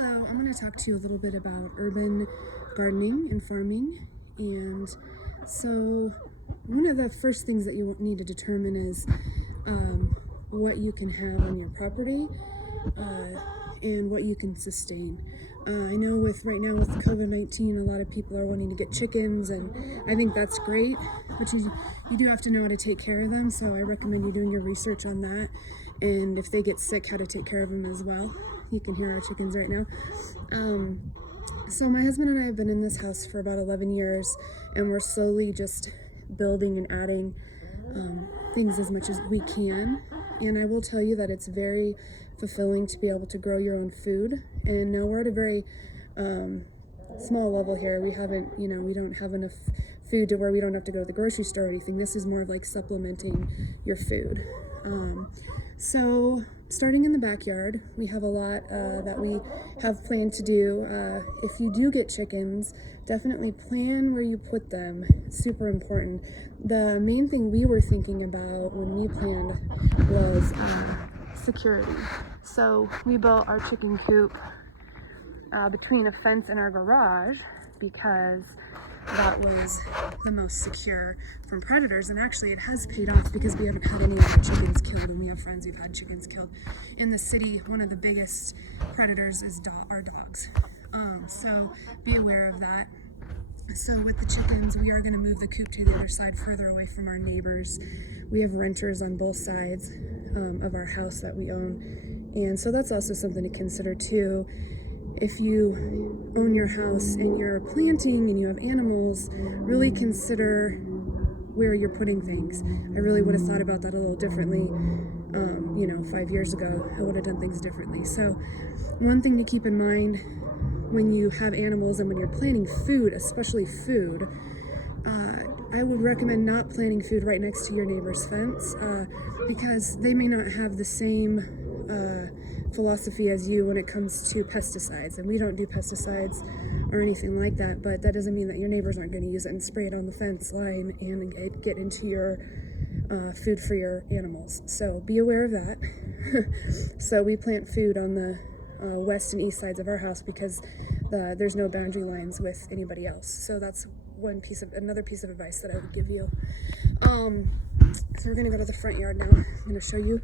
Hello, I'm going to talk to you a little bit about urban gardening and farming. And so, one of the first things that you need to determine is what you can have on your property and what you can sustain. I know right now with COVID-19, a lot of people are wanting to get chickens, and I think that's great, but you do have to know how to take care of them. So I recommend you doing your research on that, and if they get sick, how to take care of them as well. You can hear our chickens right now. So my husband and I have been in this house for about 11 years, and we're slowly just building and adding things as much as we can. And I will tell you that it's very fulfilling to be able to grow your own food. And now we're at a very small level here. We don't have enough food to where we don't have to go to the grocery store or anything. This is more of like supplementing your food. So starting in the backyard, we have a lot that we have planned to do. If you do get chickens, definitely plan where you put them. It's super important. The main thing we were thinking about when we planned was security. So we built our chicken coop between a fence and our garage because that was the most secure from predators, and actually it has paid off because we haven't had any of our chickens killed, and we have friends who've had chickens killed. In the city, one of the biggest predators is our dogs, so be aware of that. So with the chickens, we are going to move the coop to the other side, further away from our neighbors. We have renters on both sides of our house that we own, and so that's also something to consider too. If you own your house and you're planting and you have animals, really consider where you're putting things. I really would have thought about that a little differently. 5 years ago, I would have done things differently. So one thing to keep in mind when you have animals and when you're planting food, especially food, I would recommend not planting food right next to your neighbor's fence because they may not have the same philosophy as you when it comes to pesticides, and we don't do pesticides or anything like that, but that doesn't mean that your neighbors aren't going to use it and spray it on the fence line and get into your food for your animals. So be aware of that. So we plant food on the west and east sides of our house because there's no boundary lines with anybody else. So that's another piece of advice that I would give you. So we're going to go to the front yard now. I'm going to show you.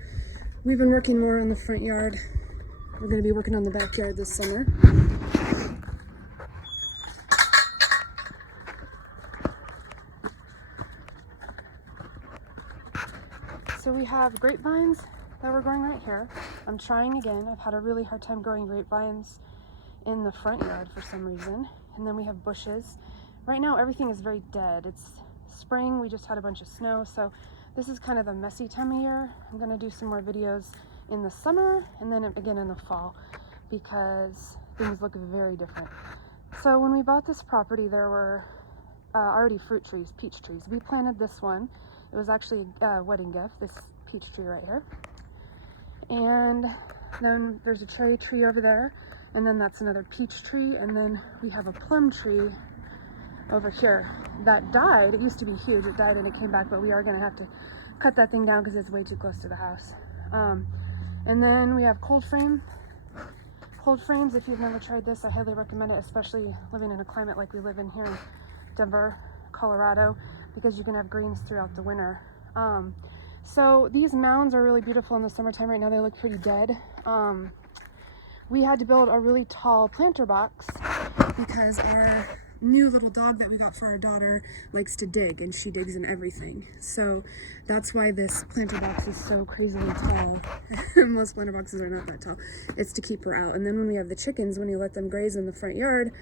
We've been working more on the front yard. We're going to be working on the backyard this summer. So we have grapevines that we're growing right here. I'm trying again. I've had a really hard time growing grapevines in the front yard for some reason. And then we have bushes. Right now everything is very dead. It's spring. We just had a bunch of snow. So this is kind of a messy time of year. I'm going to do some more videos in the summer and then again in the fall because things look very different. So when we bought this property, there were already fruit trees, peach trees. We planted this one. It was actually a wedding gift, this peach tree right here. And then there's a cherry tree over there, and then that's another peach tree, and then we have a plum tree over here that died. It used to be huge. It died and it came back, but we are going to have to cut that thing down because it's way too close to the house. And then we have cold frames. If you've never tried this, I highly recommend it, especially living in a climate like we live in here in Denver, Colorado, because you can have greens throughout the winter. So these mounds are really beautiful in the summertime. Right now they look pretty dead. We had to build a really tall planter box because our new little dog that we got for our daughter likes to dig, and she digs in everything. So that's why this planter box is so crazily tall. Most planter boxes are not that tall. It's to keep her out. And then when we have the chickens, when you let them graze in the front yard,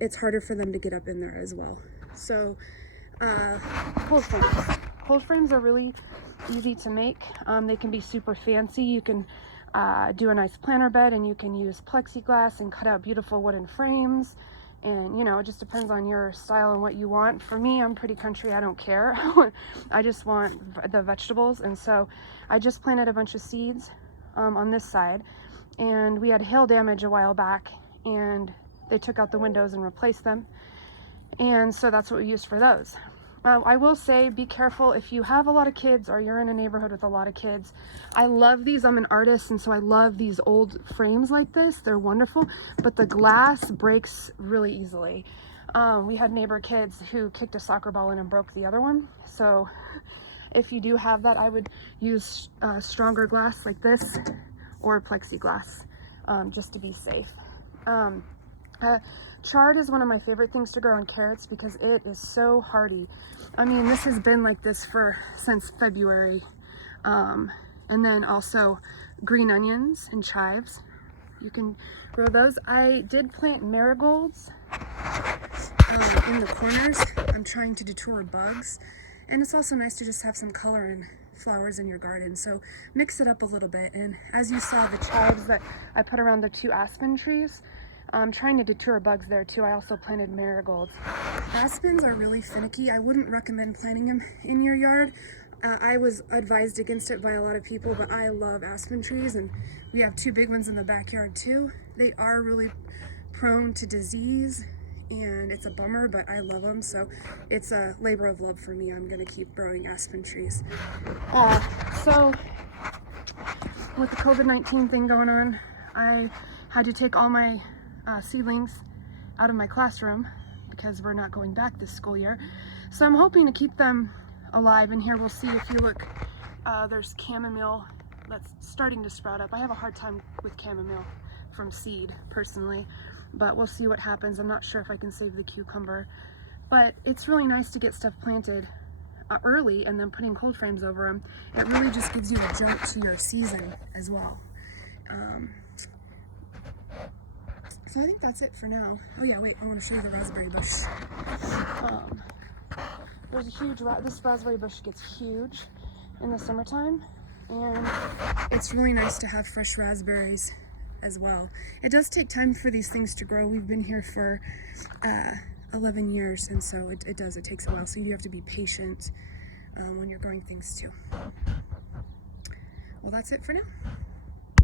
it's harder for them to get up in there as well. So cold frames. Cold frames are really easy to make. They can be super fancy. You can do a nice planter bed, and you can use plexiglass and cut out beautiful wooden frames. And it just depends on your style and what you want. For me, I'm pretty country. I don't care. I just want the vegetables. And so I just planted a bunch of seeds on this side, and we had hail damage a while back, and they took out the windows and replaced them. And so that's what we used for those. I will say, be careful if you have a lot of kids or you're in a neighborhood with a lot of kids. I love these. I'm an artist, and so I love these old frames like this. They're wonderful, but the glass breaks really easily. We had neighbor kids who kicked a soccer ball in and broke the other one. So if you do have that, I would use stronger glass like this or plexiglass, just to be safe. Chard is one of my favorite things to grow in carrots because it is so hardy. I mean, this has been like this since February. And then also green onions and chives. You can grow those. I did plant marigolds in the corners. I'm trying to deter bugs. And it's also nice to just have some color and flowers in your garden. So mix it up a little bit. And as you saw, the chives that I put around the 2 aspen trees, I'm trying to deter bugs there too. I also planted marigolds. Aspens are really finicky. I wouldn't recommend planting them in your yard. I was advised against it by a lot of people, but I love aspen trees, and we have 2 big ones in the backyard too. They are really prone to disease, and it's a bummer, but I love them, so it's a labor of love for me. I'm gonna keep growing aspen trees. So with the COVID-19 thing going on, I had to take all my seedlings out of my classroom because we're not going back this school year. So I'm hoping to keep them alive, and here we'll see. If you look, there's chamomile that's starting to sprout up. I have a hard time with chamomile from seed personally, but we'll see what happens. I'm not sure if I can save the cucumber, but it's really nice to get stuff planted early and then putting cold frames over them. It really just gives you a jump to your season as well. So I think that's it for now. Oh yeah, wait, I want to show you the raspberry bush. There's a huge, this raspberry bush gets huge in the summertime, and it's really nice to have fresh raspberries as well. It does take time for these things to grow. We've been here for 11 years, and so it takes a while. So you do have to be patient when you're growing things too. Well, that's it for now.